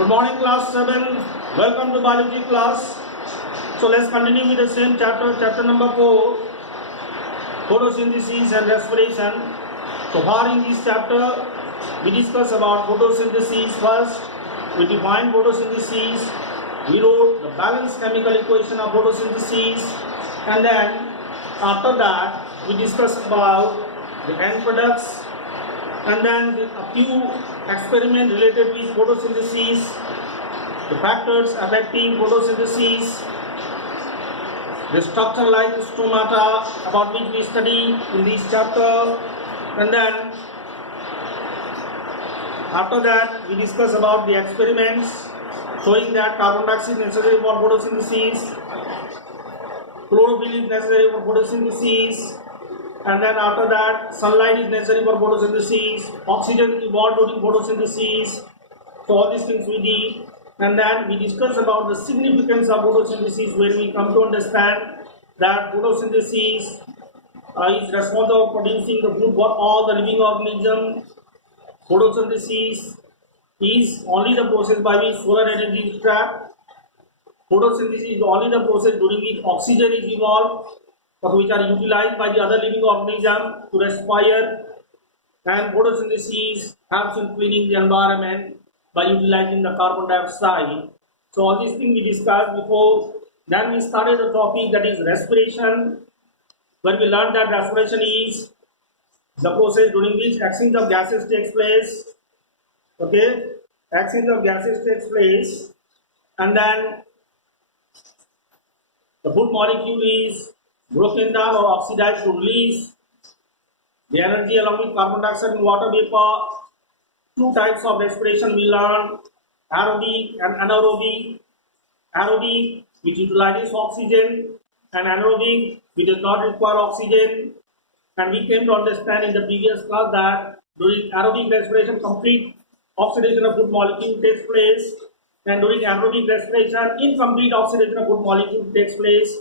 Good morning, class 7. Welcome to biology class. So let's continue with the same chapter number 4, photosynthesis and respiration. So far in this chapter, we discuss about photosynthesis first. We define photosynthesis. We wrote the balanced chemical equation of photosynthesis, and then after that we discuss about the end products, and then a few experiments related with photosynthesis, the factors affecting photosynthesis, the structure like stomata about which we study in this chapter, and then after that we discuss about the experiments showing that carbon dioxide is necessary for photosynthesis, chlorophyll is necessary for photosynthesis, and then after that sunlight is necessary for photosynthesis, oxygen is evolved during photosynthesis. So all these things we did, and then we discuss about the significance of photosynthesis, where we come to understand that photosynthesis is responsible for producing the food for all the living organisms. Photosynthesis is only the process by which solar energy is trapped. Photosynthesis is only the process during which oxygen is evolved, which are utilized by the other living organism to respire, and photosynthesis helps in cleaning the environment by utilizing the carbon dioxide. So all these things we discussed before. Then we started the topic that is respiration, where we learned that respiration is the process during which exchange of gases takes place. Okay, exchange of gases takes place, and then the food molecule is broken down or oxidized to release the energy along with carbon dioxide and water vapor. Two types of respiration we learned: aerobic and anaerobic. Aerobic, which utilizes oxygen, and anaerobic, which does not require oxygen. And we came to understand in the previous class that during aerobic respiration, complete oxidation of food molecule takes place, and during anaerobic respiration, incomplete oxidation of food molecule takes place.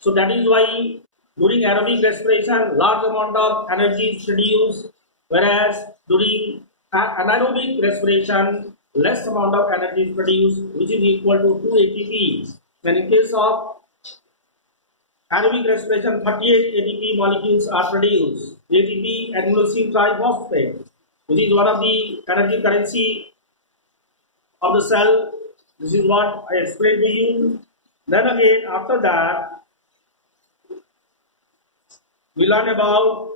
So that is why during aerobic respiration, large amount of energy is produced, whereas during anaerobic respiration, less amount of energy is produced, which is equal to 2 ATP. When in case of aerobic respiration, 38 ATP molecules are produced. ATP, adenosine triphosphate, which is one of the energy currency of the cell. This is what I explained to you. Then again, after that, we learn about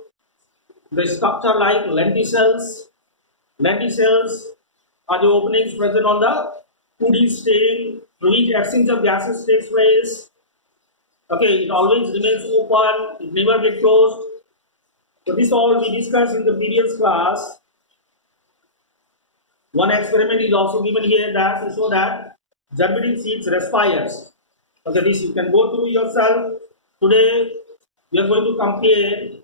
the structure like lenticels. Lenticels are the openings present on the 2D stain through which exchange of gases takes place. Okay, it always remains open, it never gets closed. So this all we discussed in the previous class. One experiment is also given here that to show that germinating seeds respires. Okay, this you can go through yourself. Today we are going to compare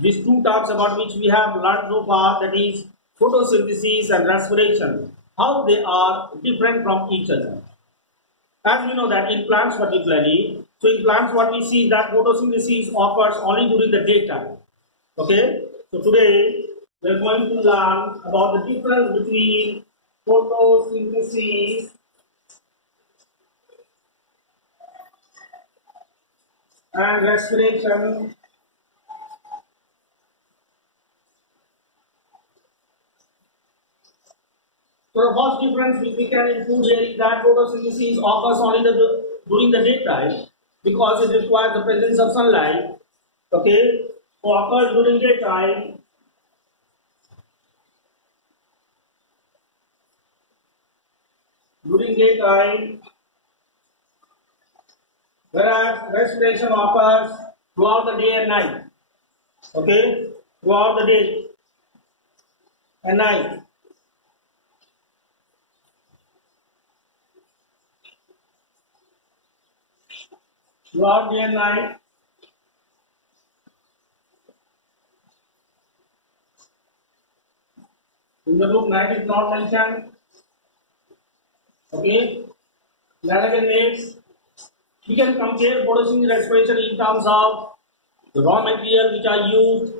these two terms about which we have learned so far, that is photosynthesis and respiration, how they are different from each other. As we know that in plants particularly, so in plants what we see that photosynthesis occurs only during the daytime. Okay, so today we are going to learn about the difference between photosynthesis and respiration. So the first difference which we can include here is that photosynthesis occurs only during the daytime, because it requires the presence of sunlight. Okay, so occurs during daytime. Whereas respiration occurs throughout the day and night. Okay, throughout the day and night. Throughout day and night. In the book, night is not mentioned. Okay, then again next, we can compare photosynthesis respiration in terms of the raw material which are used.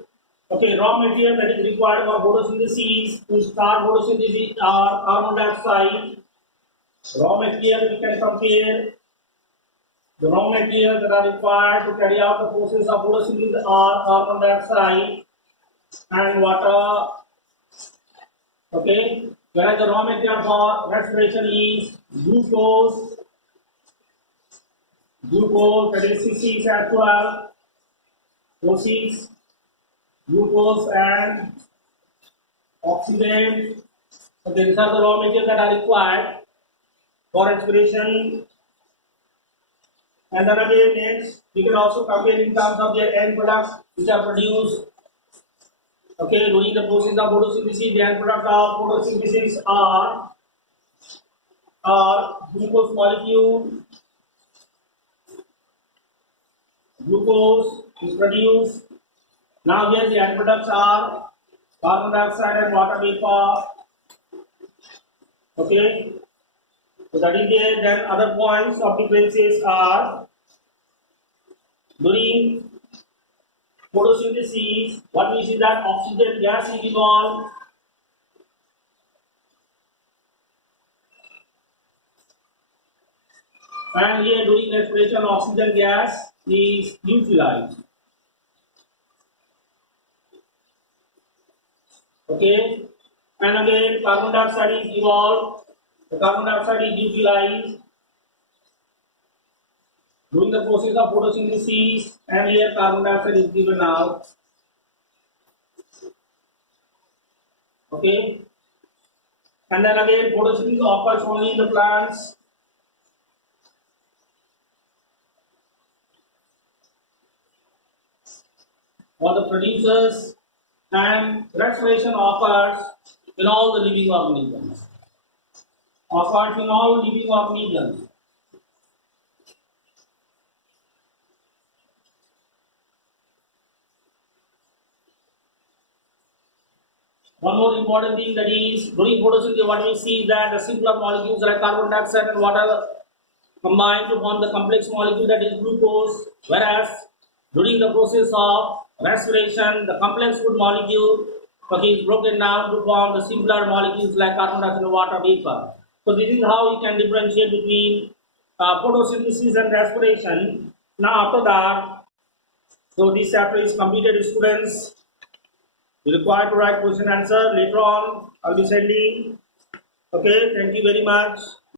Okay, raw material that is required for photosynthesis to start photosynthesis are carbon dioxide, Raw material we can compare. The raw materials that are required to carry out the process of photosynthesis are carbon dioxide and water. Okay, whereas the raw material for respiration is glucose, that is C6H12, O6, glucose and oxygen. So these are the raw materials that are required for respiration. And then again next, we can also compare in terms of their end products which are produced. Okay, during the process of photosynthesis, the end product of photosynthesis are glucose molecule. Glucose is produced. Now here the end products are carbon dioxide and water vapor. Okay, so that is there. Then other points of differences are during photosynthesis, what we see that oxygen gas is evolved. And here during respiration, oxygen gas is utilized. Okay, and again carbon dioxide is evolved. The carbon dioxide is utilized during the process of photosynthesis, and here carbon dioxide is given out. Okay, and then again photosynthesis occurs only in the plants. For the producers, and respiration occurs in all the living organisms. Occurs in all living organisms. One more important thing, that is during photosynthesis, what we see is that the simpler molecules like carbon dioxide and water combine to form the complex molecule that is glucose, whereas during the process of respiration, the complex food molecule is broken down to form the simpler molecules like carbon dioxide and water vapor. So this is how we can differentiate between photosynthesis and respiration. Now after that, so this chapter is completed, students. You require to write question answer later on. I'll be sending. Okay, thank you very much.